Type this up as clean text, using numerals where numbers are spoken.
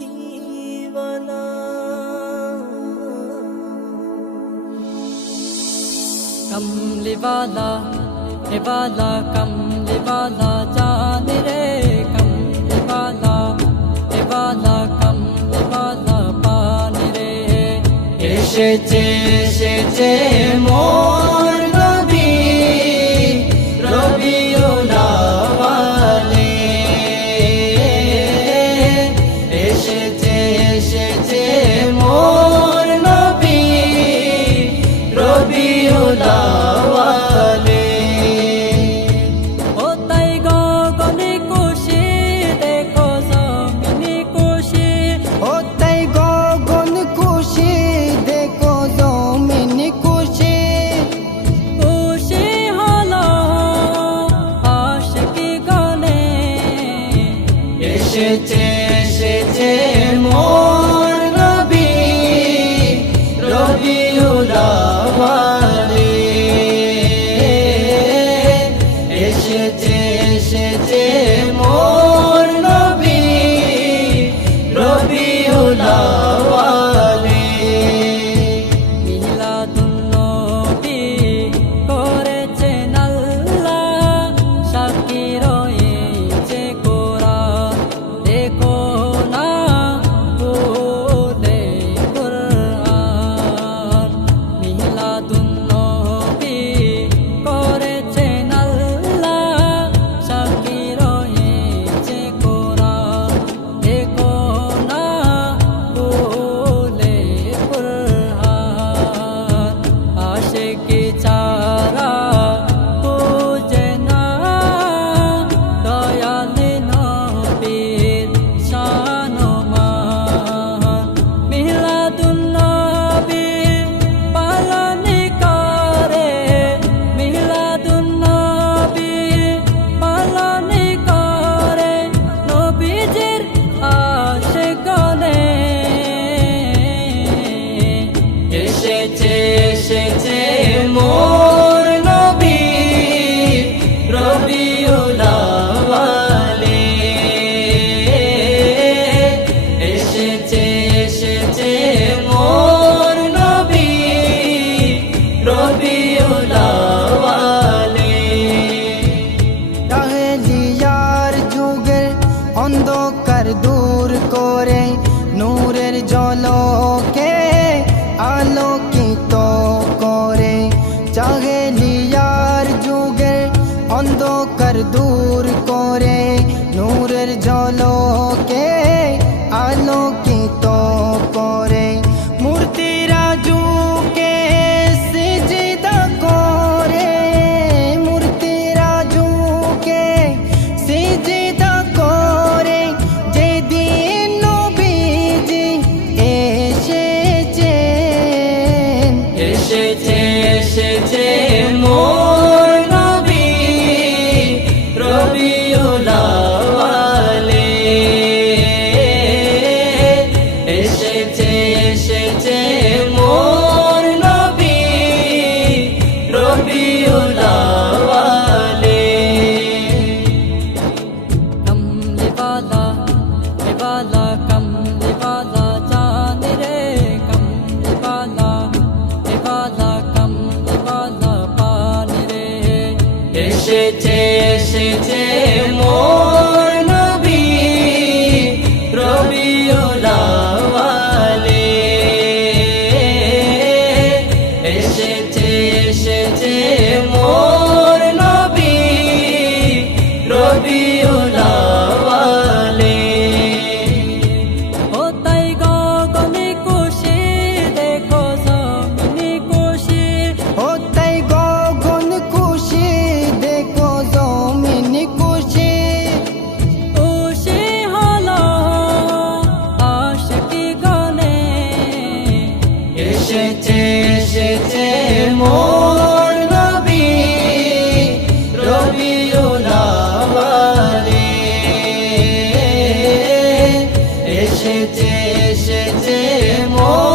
कमलीवाला कमलीवाला हे वाला कमलीवाला जान रे कमलीवाला हे वाला कमलीवाला पान रे এসেছে এসেছে মোর নবী রবিউল আউয়ালে এসেছে এসেছে মোর নবী রবিউল আউয়ালে ও তাই গগনে খুশি দেখো জমিনে খুশি ও তাই গগন খুশি দেখো জমিন খুশি খুশি হলো আশিকি গানে এসেছে এসেছে মোর নবী রবিউল আউয়ালে এসেছে এসেছে মোর নবী রবিউল আউয়ালে মিলাদুন নবী করেছেন আল্লাহ সাক্ষী রয়েছে কোরআন দেখো না খুলে কোরআন মিলাদুন নবী করেছেন আল্লাহ সাক্ষী রয়েছে কোরআন দেখো না খুলে কোরআন আশিকি চারা খুঁজে না দয়াল নবীর শান ও মান মিলাদুন নবী পালন করে মিলাদুন নবী পালন করে নবীজির আশিকগণে এসেছে এসেছে মোর নবী রবিউল আউয়ালে এসেছে এসেছে মোর নবী রবিউল আউয়ালে তাহেলিয়ার যুগের অন্ধকার দূর করে নূরের ঝলকে আলোকিত করে জাহেলিয়ার যুগের অন্ধকার দূর করে নূরের ঝলকে আলোকিত করে মূর্তিরা যুগে সিজদা করে মূর্তিরা যুগে সিজদা করে যেদিন নবীজি এসেছেন এসেছে এসেছে মোর নবী রবিউল আউয়ালে এসেছে এসেছে মোর নবী রবিউল আউয়ালে कमलीवाला हे वाला कमलीवाला जान रे कमलीवाला हे वाला कमलीवाला पान रे এসেছে এসেছে মোর নবী রবিউল আউয়ালে এসেছে এসেছে মোর নবী রবিউল আউয়ালে ও তাই গগনে খুশি দেখো জমিনে খুশি ও তাই গগন খুশি দেখো জমিন খুশি খুশি হলো আশিকি গানে এসেছে এসেছে মোর নবী রবিউল আউয়ালে এসেছে এসেছে মোর